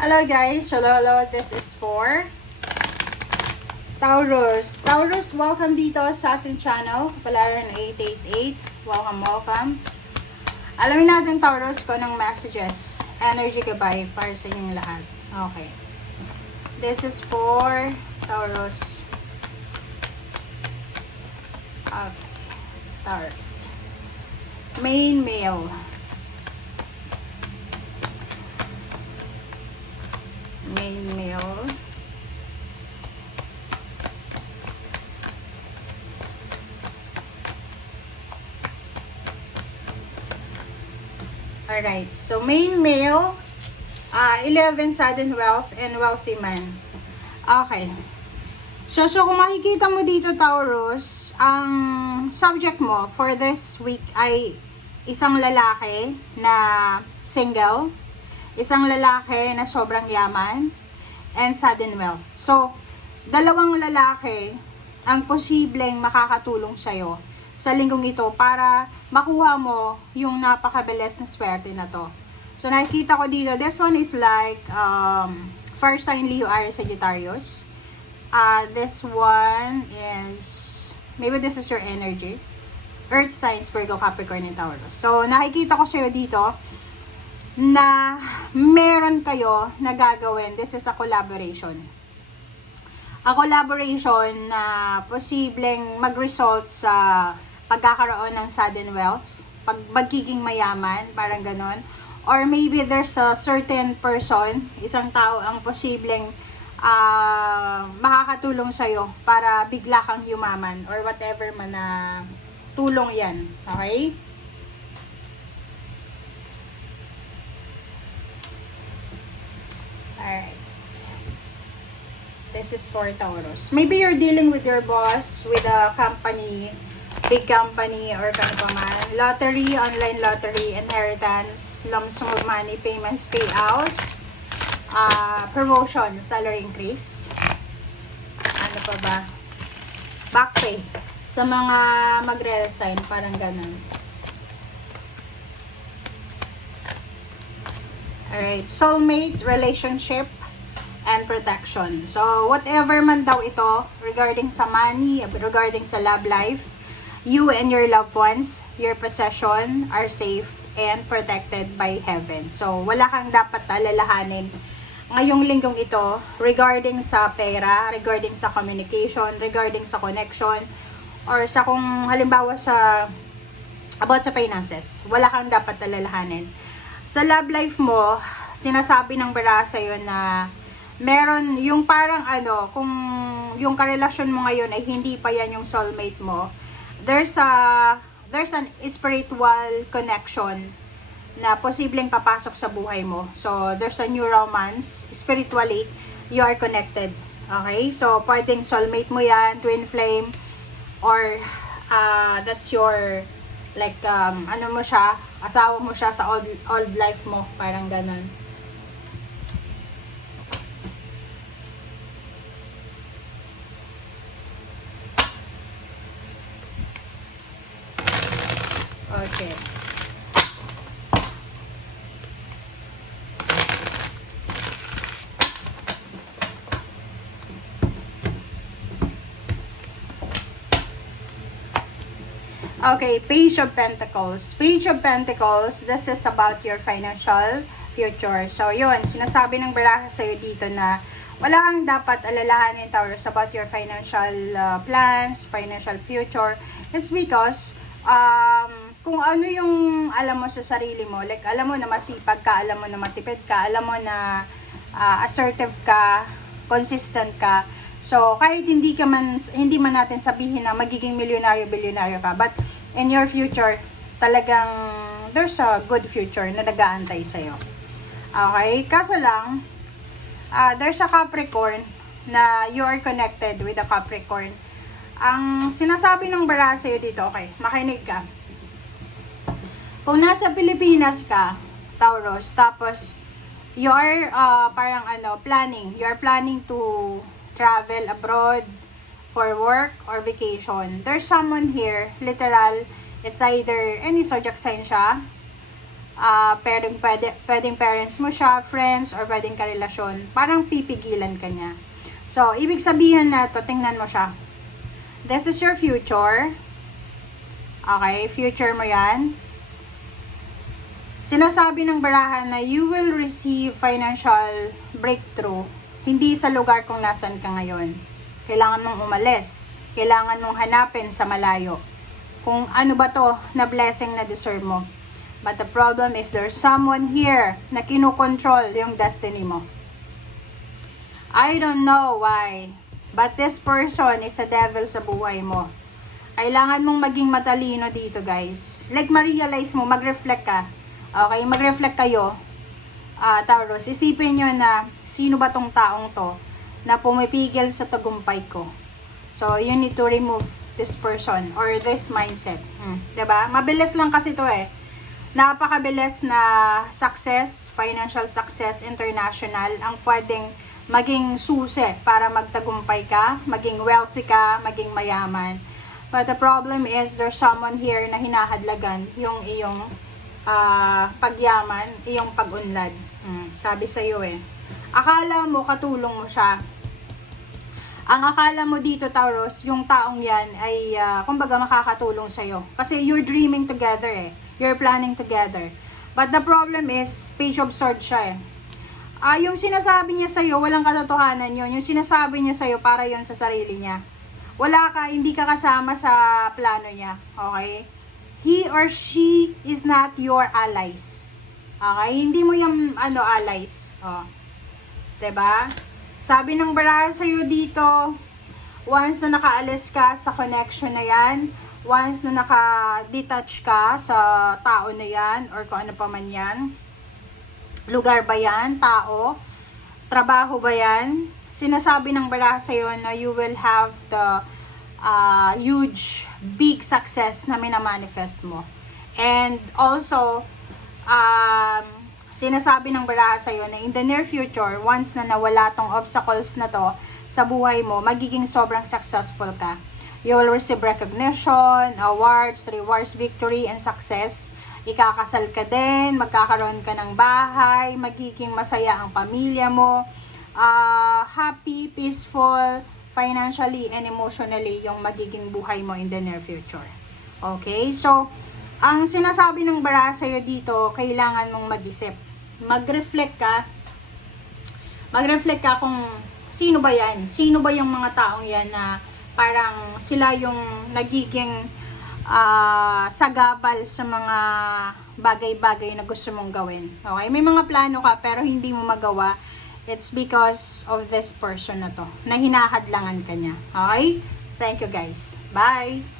Hello guys, hello, this is for Taurus. Taurus, welcome dito sa ating channel, Kapalaran 888. Welcome. Alamin natin Taurus ko ng messages, energy gabay para sa inyong lahat. Okay. This is for Taurus. Okay. Taurus. Main male. Main male. Alright, so main male, 11 sudden wealth and wealthy man. Okay. So kung makikita mo dito Taurus, ang subject mo for this week ay isang lalaki na single, isang lalaki na sobrang yaman, and sudden wealth. So, dalawang lalaki ang posibleng makakatulong sa'yo sa linggong ito para makuha mo yung napakabilis na swerte na to. So, nakikita ko dito, this one is like, first sign Leo, Aries, Sagittarius. This one is, maybe this is your energy. Earth signs, Virgo, Capricorn, and Taurus. So, nakikita ko sa'yo dito, na meron kayo na gagawin. This is a collaboration. A collaboration na posibleng mag-result sa pagkakaroon ng sudden wealth, magiging mayaman, parang ganon. Or maybe there's a certain person, isang tao ang posibleng makakatulong sa'yo para bigla kang yumaman or whatever man na tulong yan. Okay? Alright. This is for Taurus. Maybe you're dealing with your boss, with a company, big company, or kano pa man. Lottery, online lottery, inheritance, lump sum of money, payments, payouts, promotion, salary increase. Ano pa ba? Back pay. Sa mga magre-resign, parang ganun. Alright, soulmate, relationship, and protection. So, whatever man daw ito, regarding sa money, regarding sa love life, you and your loved ones, your possession, are safe and protected by heaven. So, wala kang dapat alalahanin ngayong linggong ito, regarding sa pera, regarding sa communication, regarding sa connection, or sa kung halimbawa sa, about sa finances. Wala kang dapat alalahanin. Sa love life mo, sinasabi ng bara sa'yo na meron yung parang kung yung karelasyon mo ngayon ay hindi pa yan yung soulmate mo, there's an spiritual connection na posibleng papasok sa buhay mo. So, there's a new romance. Spiritually, you are connected. Okay? So, pwedeng soulmate mo yan, twin flame, or that's your like ano mo siya, asawa mo siya sa old life mo, parang ganun. Okay. Okay, Page of Pentacles. Page of Pentacles, this is about your financial future. So, yun, sinasabi ng baraha sa'yo dito na wala kang dapat alalahanin, Taurus, about your financial plans, financial future. It's because, kung ano yung alam mo sa sarili mo, like alam mo na masipag ka, alam mo na matipid ka, alam mo na assertive ka, consistent ka. So, kahit hindi man natin sabihin na magiging milyonaryo-bilyonaryo ka, but in your future, talagang there's a good future na nag-aantay sa'yo. Okay? Kaso lang, there's a Capricorn na you are connected with a Capricorn. Ang sinasabi ng bara sa'yo dito, okay, makinig ka. Kung nasa Pilipinas ka, Taurus, tapos you're planning to travel abroad for work or vacation. There's someone here, literal, it's either any zodiac sign siya, pwedeng parents mo siya, friends, or pwedeng karelasyon. Parang pipigilan ka niya. So, ibig sabihin na to, tingnan mo siya. This is your future. Okay, future mo yan. Sinasabi ng barahan na you will receive financial breakthrough. Hindi sa lugar kung nasan ka ngayon. Kailangan mong umalis. Kailangan mong hanapin sa malayo. Kung ano ba to na blessing na deserve mo. But the problem is there's someone here na kinukontrol yung destiny mo. I don't know why, but this person is the devil sa buhay mo. Kailangan mong maging matalino dito, guys. Like, ma-realize mo, mag-reflect ka. Okay, mag-reflect kayo. Taurus, isipin nyo na sino ba tong taong to na pumipigil sa tagumpay ko. So, you need to remove this person or this mindset. Diba? Mabilis lang kasi to eh. Napakabilis na success, financial success, international, ang pwedeng maging susi para magtagumpay ka, maging wealthy ka, maging mayaman. But the problem is there's someone here na hinahadlagan yung iyong pagyaman, iyong pag-unlad. Sabi sa iyo eh. Akala mo katulong mo siya. Ang akala mo dito, Taurus, yung taong yan ay kumbaga makakatulong sa iyo. Kasi you're dreaming together eh. You're planning together. But the problem is Page of Swords siya eh. Yung sinasabi niya sa iyo, walang katotohanan yun. Yung sinasabi niya sa iyo para yon sa sarili niya. Wala ka, hindi ka kasama sa plano niya. Okay? He or she is not your allies. Okay? Hindi mo yung allies. Oh. 'Di ba? Sabi ng baraha sa iyo dito, once na nakaalis ka sa connection na yan, once na naka-detach ka sa tao na yan, or kung ano pa man yan, lugar ba yan, tao, trabaho ba yan, sinasabi ng baraha sa iyo na you will have the huge, big success na minamanifest mo. And also, sinasabi ng baraha sa iyo na in the near future, once na nawala tong obstacles na to sa buhay mo, magiging sobrang successful ka. You will receive recognition, awards, rewards, victory, and success. Ikakasal ka din, magkakaroon ka ng bahay, magiging masaya ang pamilya mo, happy, peaceful, financially and emotionally yung magiging buhay mo in the near future. Okay? So, ang sinasabi ng baraha sa iyo dito, kailangan mong mag-isip. Mag-reflect ka. Mag-reflect ka kung sino ba yan? Sino ba yung mga taong yan na parang sila yung nagiging sagabal sa mga bagay-bagay na gusto mong gawin. Okay? May mga plano ka pero hindi mo magawa. It's because of this person na to, na hinahadlangan ka niya. Okay? Thank you guys. Bye!